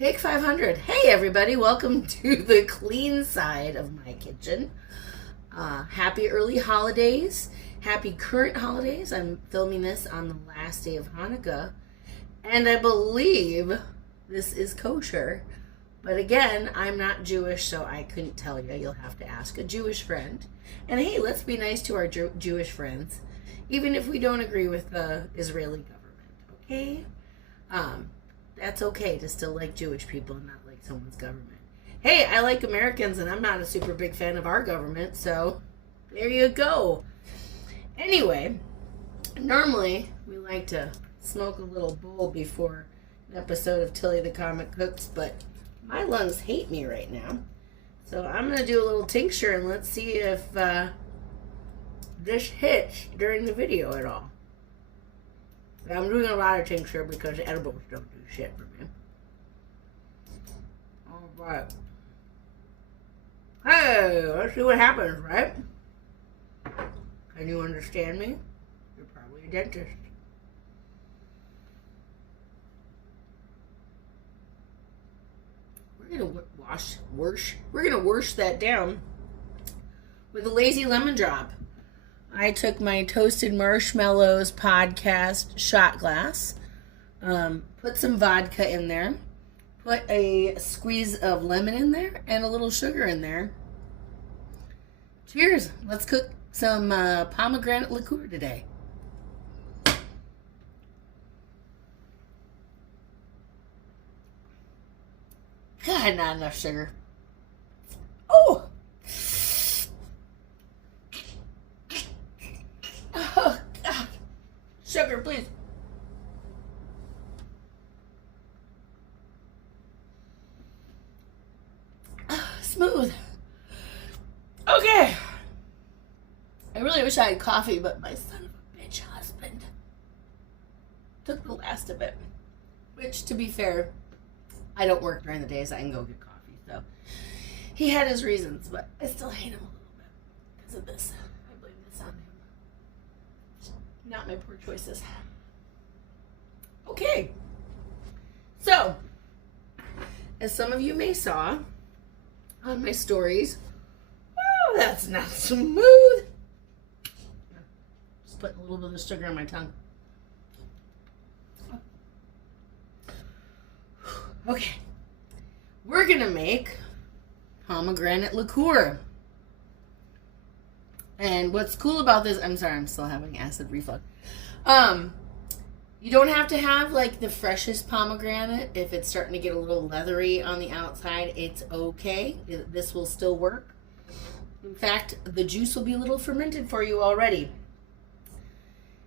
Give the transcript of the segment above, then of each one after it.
Take 500. Hey everybody, welcome to the clean side of my kitchen. Happy early holidays. Happy current holidays. I'm filming this on the last day of Hanukkah. And I believe this is kosher. But again, I'm not Jewish, so I couldn't tell you. You'll have to ask a Jewish friend. And hey, let's be nice to our Jewish friends, even if we don't agree with the Israeli government, okay? That's okay to still like Jewish people and not like someone's government. Hey, I like Americans and I'm not a super big fan of our government, so there you go. Anyway, normally we like to smoke a little bowl before an episode of Tilly the Comic Cooks, but my lungs hate me right now. So I'm going to do a little tincture and let's see if this hits during the video at all. I'm doing a lot of tincture because edibles don't do shit for me. Alright. Hey, let's see what happens, right? Can you understand me? You're probably a dentist. We're gonna wash that down with a lazy lemon drop. I took my Toasted Marshmallows podcast shot glass, put some vodka in there, put a squeeze of lemon in there, and a little sugar in there. Cheers! Let's cook some pomegranate liqueur today. God, not enough sugar. Oh! Oh, God. Sugar, please. Smooth. Okay. I really wish I had coffee, but my son of a bitch husband took the last of it. Which, to be fair, I don't work during the day, so I can go get coffee. So he had his reasons, but I still hate him a little bit because of this. I blame this on him. Not my poor choices. Okay. So, as some of you may saw on my stories, oh, that's not smooth. Just putting a little bit of sugar on my tongue. Okay. We're going to make pomegranate liqueur. And what's cool about this, I'm sorry, I'm still having acid reflux. You don't have to have like the freshest pomegranate. If it's starting to get a little leathery on the outside, it's okay. This will still work. In fact, the juice will be a little fermented for you already.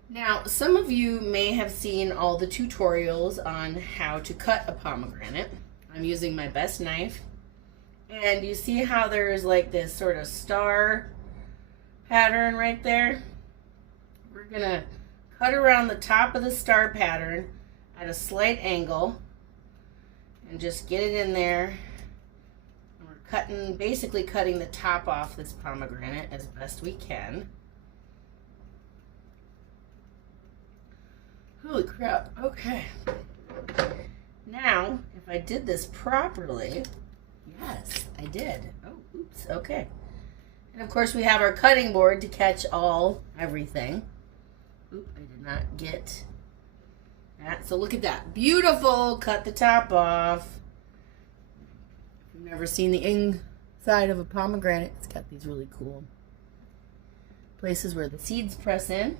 Now, some of you may have seen all the tutorials on how to cut a pomegranate. I'm using my best knife. And you see how there's like this sort of star pattern right there? We're gonna cut around the top of the star pattern at a slight angle and just get it in there. And we're basically cutting the top off this pomegranate as best we can. Holy crap, okay. Now, if I did this properly, yes, I did. Oh, oops, okay. And of course we have our cutting board to catch everything. Oop, I did not get that. So look at that. Beautiful. Cut the top off. If you've never seen the inside of a pomegranate, it's got these really cool places where the seeds press in.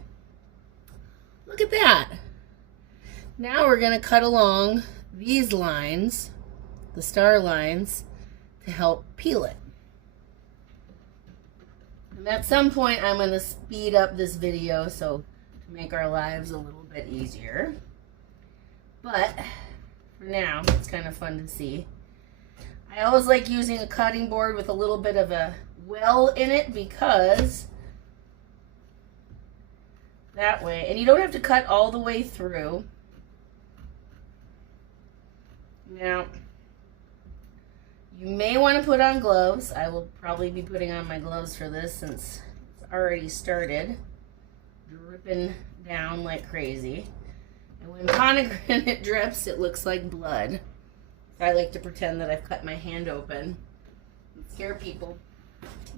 Look at that. Now we're going to cut along these lines, the star lines, to help peel it. And at some point, I'm going to speed up this video to make our lives a little bit easier. But for now, it's kind of fun to see. I always like using a cutting board with a little bit of a well in it because that way, and you don't have to cut all the way through. Now, you may want to put on gloves. I will probably be putting on my gloves for this since it's already started dripping down like crazy. And when pomegranate drips, it looks like blood. In I like to pretend that I've cut my hand open and scare people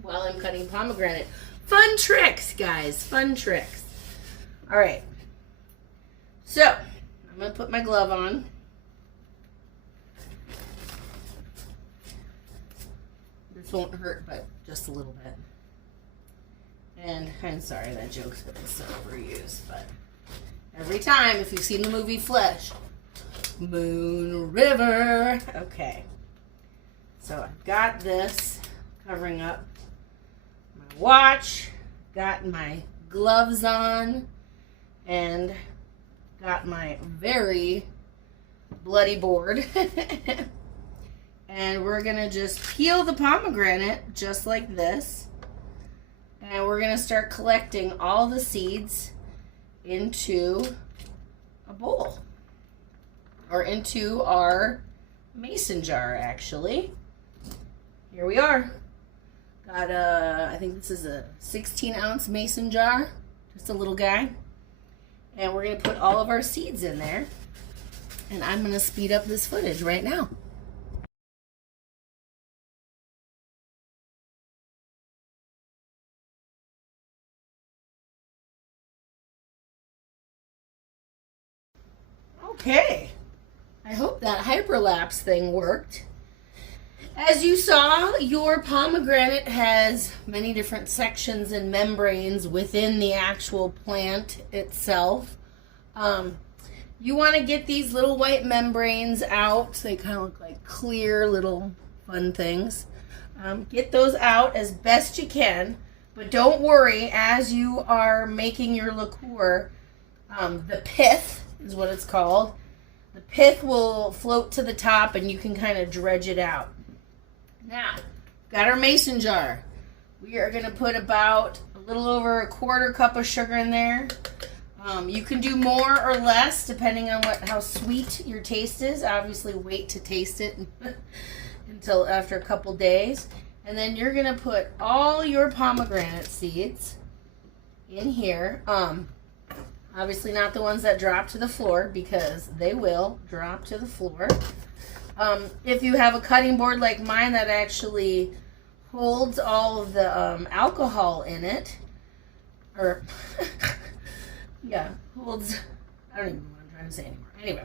while I'm cutting pomegranate. Fun tricks, guys. Fun tricks. All right. So, I'm going to put my glove on. This won't hurt, but just a little bit. And I'm sorry, that joke's been so overused, but every time, if you've seen the movie Flesh, Moon River. Okay. So I've got this covering up my watch, got my gloves on, and got my very bloody board. And we're going to just peel the pomegranate just like this. And we're going to start collecting all the seeds into a bowl. Or into our mason jar, actually. Here we are. Got I think this is a 16-ounce mason jar. Just a little guy. And we're going to put all of our seeds in there. And I'm going to speed up this footage right now. Okay. I hope that hyperlapse thing worked. As you saw, your pomegranate has many different sections and membranes within the actual plant itself. You want to get these little white membranes out. They kind of look like clear little fun things. Get those out as best you can, but don't worry, as you are making your liqueur, the pith is what it's called. The pith will float to the top and you can kind of dredge it out. Now, got our mason jar. We are going to put about a little over a quarter cup of sugar in there. You can do more or less depending on how sweet your taste is. Obviously, wait to taste it until after a couple days. And then you're going to put all your pomegranate seeds in here. Obviously not the ones that drop to the floor, because they will drop to the floor. If you have a cutting board like mine that actually holds all of the alcohol in it, or yeah, holds, I don't even know what I'm trying to say anymore. Anyway,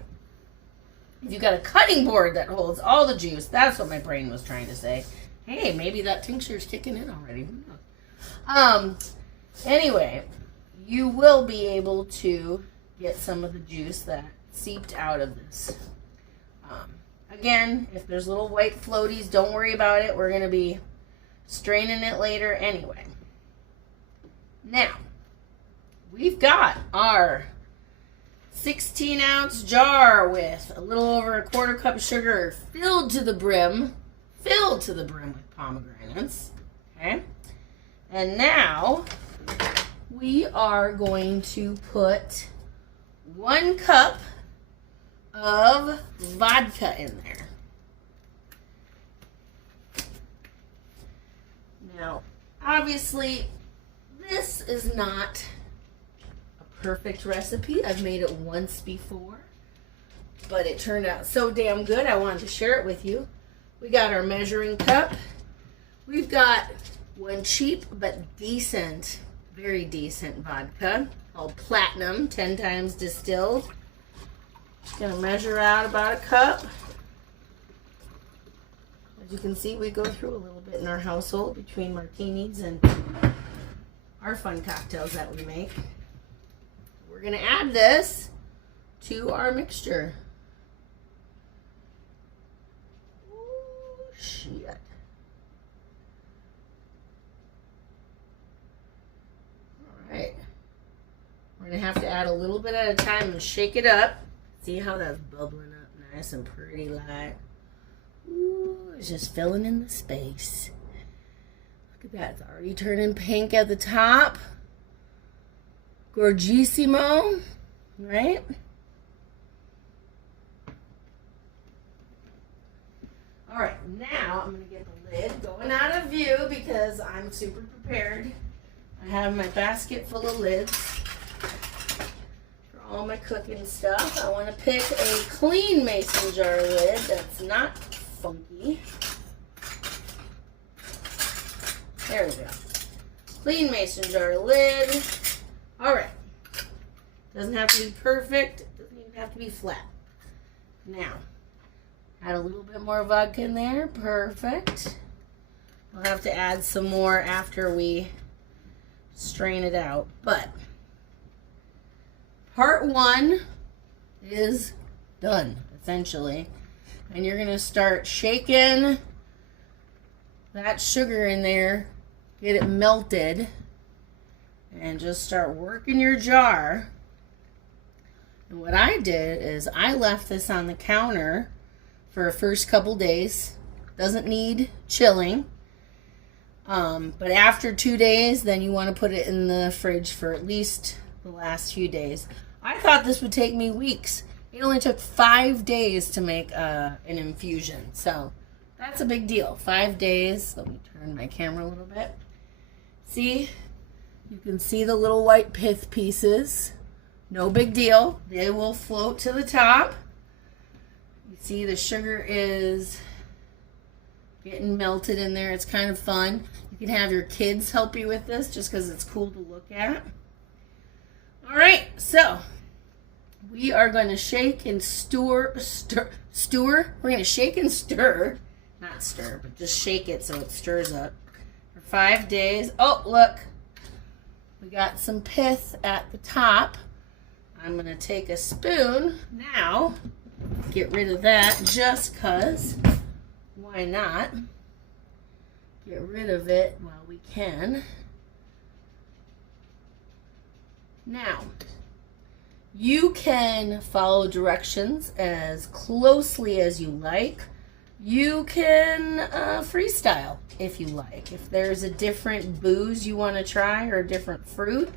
if you've got a cutting board that holds all the juice, that's what my brain was trying to say. Hey, maybe that tincture's kicking in already. Who knows? Anyway, you will be able to get some of the juice that seeped out of this. Again, if there's little white floaties, don't worry about it. We're going to be straining it later anyway. Now, we've got our 16-ounce jar with a little over a quarter cup of sugar filled to the brim with pomegranates. Okay? And now we are going to put 1 cup of vodka in there. Now, obviously, this is not a perfect recipe. I've made it once before, but it turned out so damn good, I wanted to share it with you. We got our measuring cup. We've got one cheap but decent, very decent vodka called Platinum, 10 times distilled. Just gonna measure out about a cup. As you can see, we go through a little bit in our household between martinis and our fun cocktails that we make. We're gonna add this to our mixture. Ooh, shit. All right. We're gonna have to add a little bit at a time and shake it up. See how that's bubbling up nice and pretty light. Ooh, it's just filling in the space. Look at that, it's already turning pink at the top. Gorgissimo, right? All right, now I'm gonna get the lid going out of view because I'm super prepared. I have my basket full of lids for all my cooking stuff, I want to pick a clean mason jar lid that's not funky. There we go. Clean mason jar lid. All right. Doesn't have to be perfect. Doesn't even have to be flat. Now, add a little bit more vodka in there. Perfect. We'll have to add some more after we strain it out. But part 1 is done, essentially. And you're going to start shaking that sugar in there, get it melted, and just start working your jar. And what I did is I left this on the counter for the first couple days. Doesn't need chilling. But after 2 days, then you want to put it in the fridge for at least the last few days. I thought this would take me weeks. It only took 5 days to make an infusion. So that's a big deal. 5 days. Let me turn my camera a little bit. See? You can see the little white pith pieces. No big deal. They will float to the top. You see the sugar is getting melted in there. It's kind of fun. You can have your kids help you with this just because it's cool to look at. All right, so we are going to shake and stir. We're going to shake and stir. Not stir, but just shake it so it stirs up for 5 days. Oh, look. We got some pith at the top. I'm going to take a spoon now, get rid of that just because, why not? Get rid of it while we can. Now, you can follow directions as closely as you like. You can freestyle if you like. If there's a different booze you want to try or a different fruit,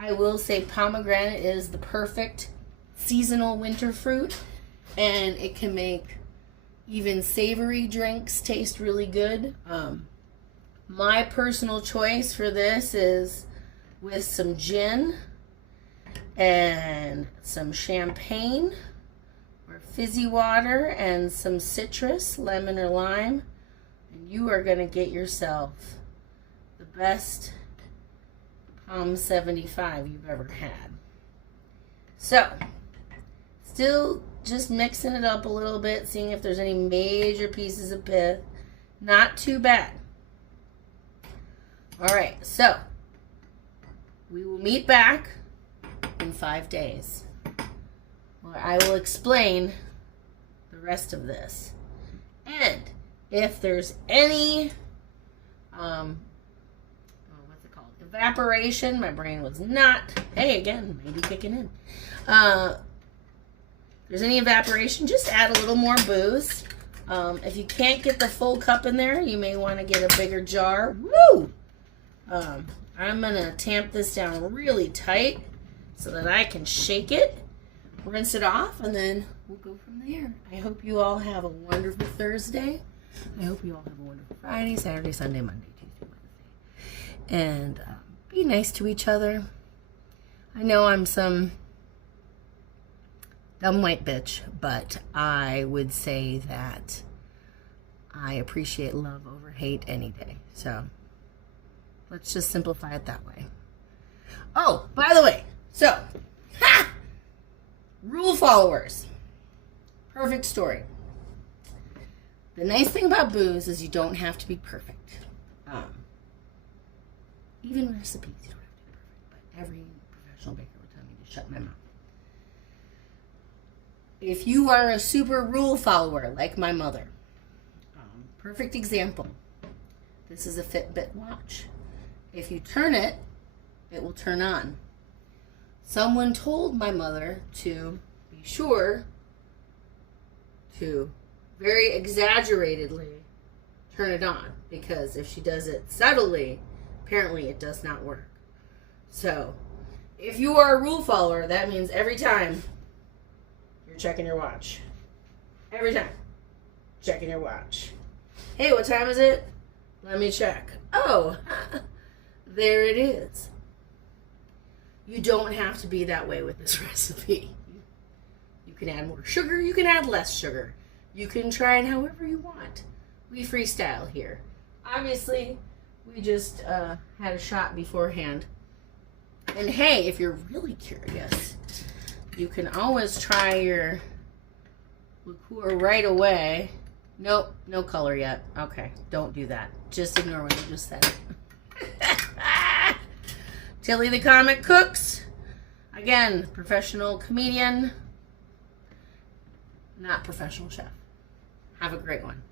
I will say pomegranate is the perfect seasonal winter fruit, and it can make even savory drinks taste really good. My personal choice for this is with some gin and some champagne or fizzy water and some citrus, lemon or lime, and you are going to get yourself the best Palm 75 you've ever had. So, still just mixing it up a little bit, seeing if there's any major pieces of pith. Not too bad. All right, so we will meet back in 5 days, where I will explain the rest of this. And if there's any evaporation, my brain was not, hey, again, maybe kicking in. There's any evaporation, just add a little more booze. If you can't get the full cup in there, you may want to get a bigger jar. Woo! I'm going to tamp this down really tight so that I can shake it, rinse it off, and then we'll go from there. I hope you all have a wonderful Thursday. I hope you all have a wonderful Friday, Saturday, Sunday, Monday, Tuesday, Wednesday. And be nice to each other. I know I'm some dumb white bitch, but I would say that I appreciate love over hate any day. So let's just simplify it that way. Oh, by the way, so, rule followers. Perfect story. The nice thing about booze is you don't have to be perfect. Even recipes, you don't have to be perfect. But every professional baker will tell me to shut my mouth. If you are a super rule follower, like my mother, perfect example. This is a Fitbit watch. If you turn it, it will turn on. Someone told my mother to be sure to very exaggeratedly turn it on, because if she does it subtly, apparently it does not work. So, if you are a rule follower, that means every time you're checking your watch. Every time. Checking your watch. Hey, what time is it? Let me check. Oh, there it is. You don't have to be that way with this recipe. You can add more sugar, you can add less sugar. You can try it however you want. We freestyle here. Obviously, we just had a shot beforehand. And hey, if you're really curious, you can always try your liqueur right away. Nope, no color yet. Okay, don't do that. Just ignore what I just said. Tilly the Comic Cooks. Again, professional comedian, not professional chef. Have a great one.